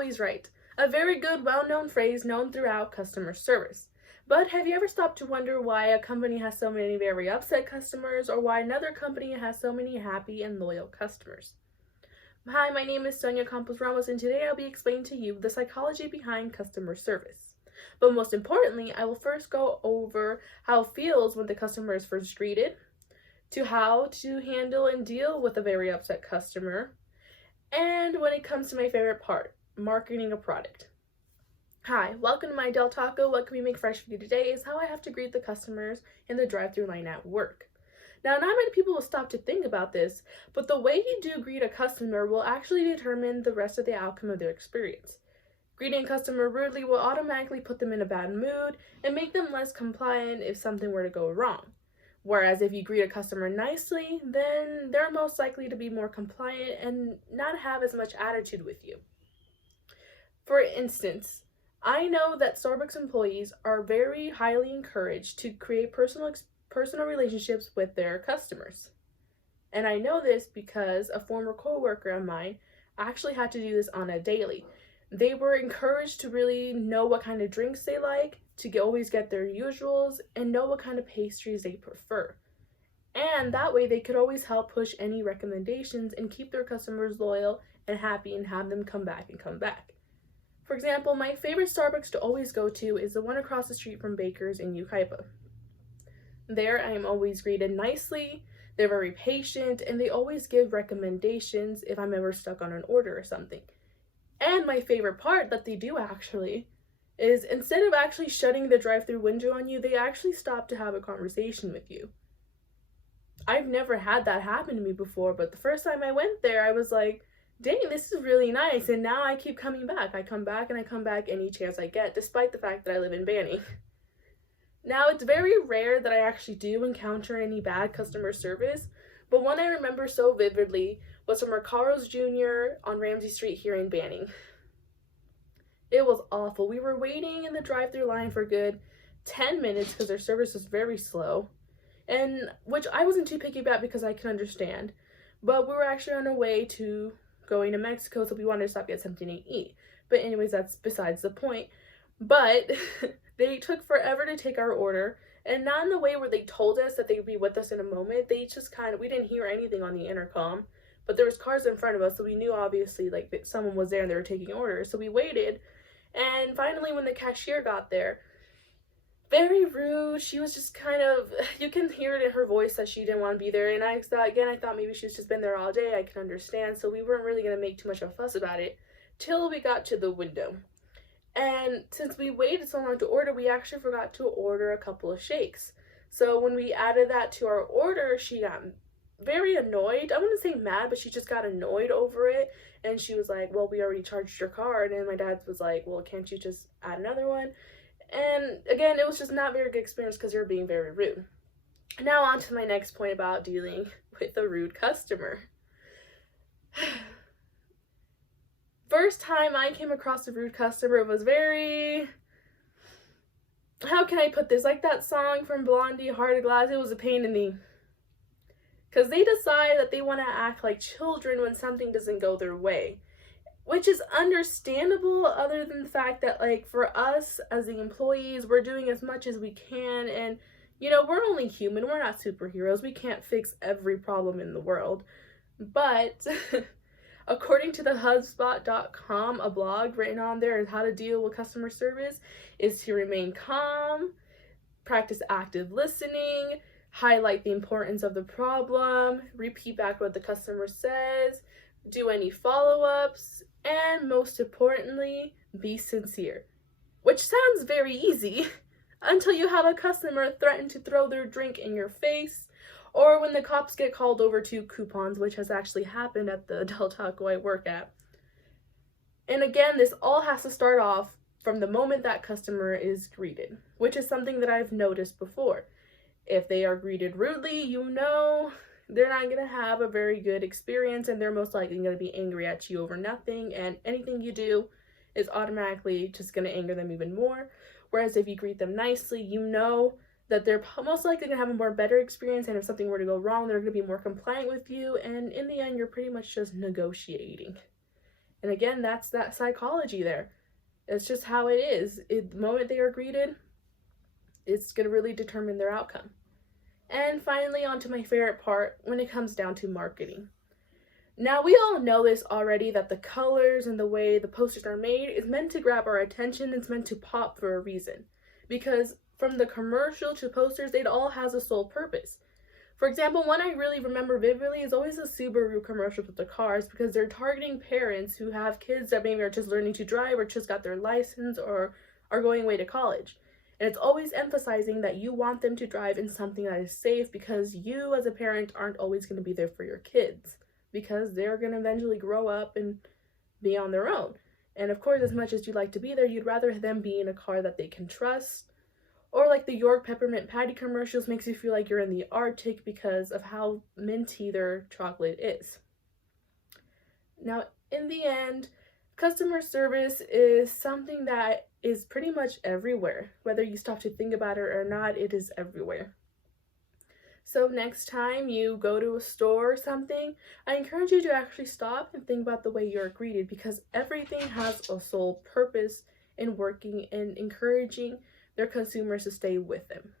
always right. A very good, well-known phrase known throughout customer service. But have you ever stopped to wonder why a company has so many very upset customers, or why another company has so many happy and loyal customers? Hi, my name is Sonia Campos Ramos, and today I'll be explaining to you the psychology behind customer service. But most importantly, I will first go over how it feels when the customer is first greeted, to how to handle and deal with a very upset customer, and when it comes to my favorite part, marketing a product. Hi, welcome to my Del Taco. What can we make fresh for you today is how I have to greet the customers in the drive-thru line at work. Now, not many people will stop to think about this, but the way you do greet a customer will actually determine the rest of the outcome of their experience. Greeting a customer rudely will automatically put them in a bad mood and make them less compliant if something were to go wrong. Whereas if you greet a customer nicely, then they're most likely to be more compliant and not have as much attitude with you. For instance, I know that Starbucks employees are very highly encouraged to create personal relationships with their customers. And I know this because a former coworker of mine actually had to do this on a daily. They were encouraged to really know what kind of drinks they like, to always get their usuals, and know what kind of pastries they prefer. And that way they could always help push any recommendations and keep their customers loyal and happy and have them come back and come back. For example, my favorite Starbucks to always go to is the one across the street from Baker's in Yucaipa. There I am always greeted nicely, they're very patient, and they always give recommendations if I'm ever stuck on an order or something. And my favorite part that they do actually is instead of actually shutting the drive-thru window on you, they actually stop to have a conversation with you. I've never had that happen to me before, but the first time I went there, I was like, dang, this is really nice, and now I keep coming back. I come back and I come back any chance I get, despite the fact that I live in Banning. Now, it's very rare that I actually do encounter any bad customer service, but one I remember so vividly was from Carl's Jr. on Ramsey Street here in Banning. It was awful. We were waiting in the drive-thru line for a good 10 minutes because their service was very slow, and which I wasn't too picky about because I can understand, but we were actually on our way to going to Mexico, so we wanted to stop get something to eat. But anyways, that's besides the point. But they took forever to take our order, and not in the way where they told us that they would be with us in a moment. They just we didn't hear anything on the intercom, but there was cars in front of us, so we knew obviously like that someone was there and they were taking orders. So we waited, and finally when the cashier got there, very rude. She was just you can hear it in her voice that she didn't want to be there. And I thought maybe she's just been there all day. I can understand. So we weren't really going to make too much of a fuss about it till we got to the window. And since we waited so long to order, we actually forgot to order a couple of shakes. So when we added that to our order, she got very annoyed. I wouldn't say mad, but she just got annoyed over it. And she was like, well, we already charged your card. And my dad was like, well, can't you just add another one? And again, it was just not a very good experience because they were being very rude. Now on to my next point about dealing with a rude customer. First time I came across a rude customer was how can I put this? Like that song from Blondie, Heart of Glass, it was a pain in the... Because they decide that they want to act like children when something doesn't go their way. Which is understandable, other than the fact that, like, for us as the employees, we're doing as much as we can, and, you know, we're only human, we're not superheroes, we can't fix every problem in the world. But, according to the HubSpot.com, a blog written on there is how to deal with customer service is to remain calm, practice active listening, highlight the importance of the problem, repeat back what the customer says, do any follow-ups, and most importantly, be sincere. Which sounds very easy until you have a customer threaten to throw their drink in your face, or when the cops get called over to coupons, which has actually happened at the Del Taco I work at. And again, this all has to start off from the moment that customer is greeted, which is something that I've noticed before. If they are greeted rudely, you know they're not going to have a very good experience, and they're most likely going to be angry at you over nothing, and anything you do is automatically just going to anger them even more. Whereas if you greet them nicely, you know that they're most likely going to have a more better experience, and if something were to go wrong, they're going to be more compliant with you, and in the end, you're pretty much just negotiating. And again, that's that psychology there. It's just how it is. The moment they are greeted, it's going to really determine their outcome. And finally, on to my favorite part when it comes down to marketing. Now, we all know this already, that the colors and the way the posters are made is meant to grab our attention. It's meant to pop for a reason. Because from the commercial to posters, it all has a sole purpose. For example, one I really remember vividly is always a Subaru commercial with the cars, because they're targeting parents who have kids that maybe are just learning to drive or just got their license or are going away to college. And it's always emphasizing that you want them to drive in something that is safe, because you as a parent aren't always going to be there for your kids, because they're going to eventually grow up and be on their own. And of course, as much as you'd like to be there, you'd rather them be in a car that they can trust. Or like the York peppermint patty commercials makes you feel like you're in the Arctic because of how minty their chocolate is. Now, in the end, customer service is something that is pretty much everywhere. Whether you stop to think about it or not, it is everywhere. So next time you go to a store or something, I encourage you to actually stop and think about the way you're greeted, because everything has a sole purpose in working and encouraging their consumers to stay with them.